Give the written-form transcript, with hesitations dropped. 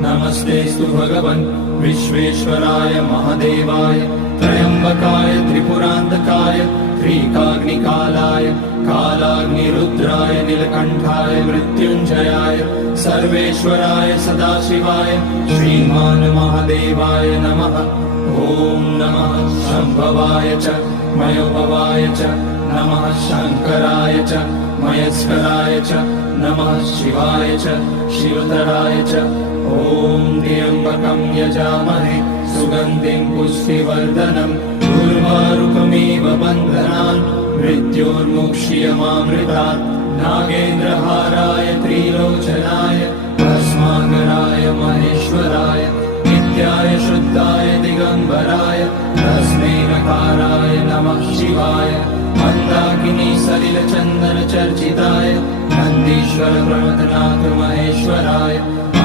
नमस्तेस्तु भगवन् विश्वेश्वराय महादेवाय त्र्यम्बकाय त्रिपुरान्तकाय त्रिकाग्निकालाय कालाग्निरुद्राय नीलकण्ठाय मृत्युञ्जयाय सर्वेश्वराय सदाशिवाय श्रीमान् महादेवाय नमः। ॐ नमः शम्भवाय च मयोभवाय च नमः शङ्कराय च मयस्कराय च नमः शिवाय च शिवतराय च। ॐ त्र्यम्बकं यजामहे सुगन्धिं पुष्टिवर्धनम् उर्वारुकमिव बन्धनान् मृत्योर्मुक्ष्यमामृतात्। नागेन्द्रहाराय त्रिलोचनाय भस्माकराय महेश्वराय नित्याय शुद्धाय दिगम्बराय तस्मै नकाराय नमः शिवाय। मन्दाकिनी सलिलचन्दन चर्चिताय नन्दीश्वर प्रमथनाथ महेश्वराय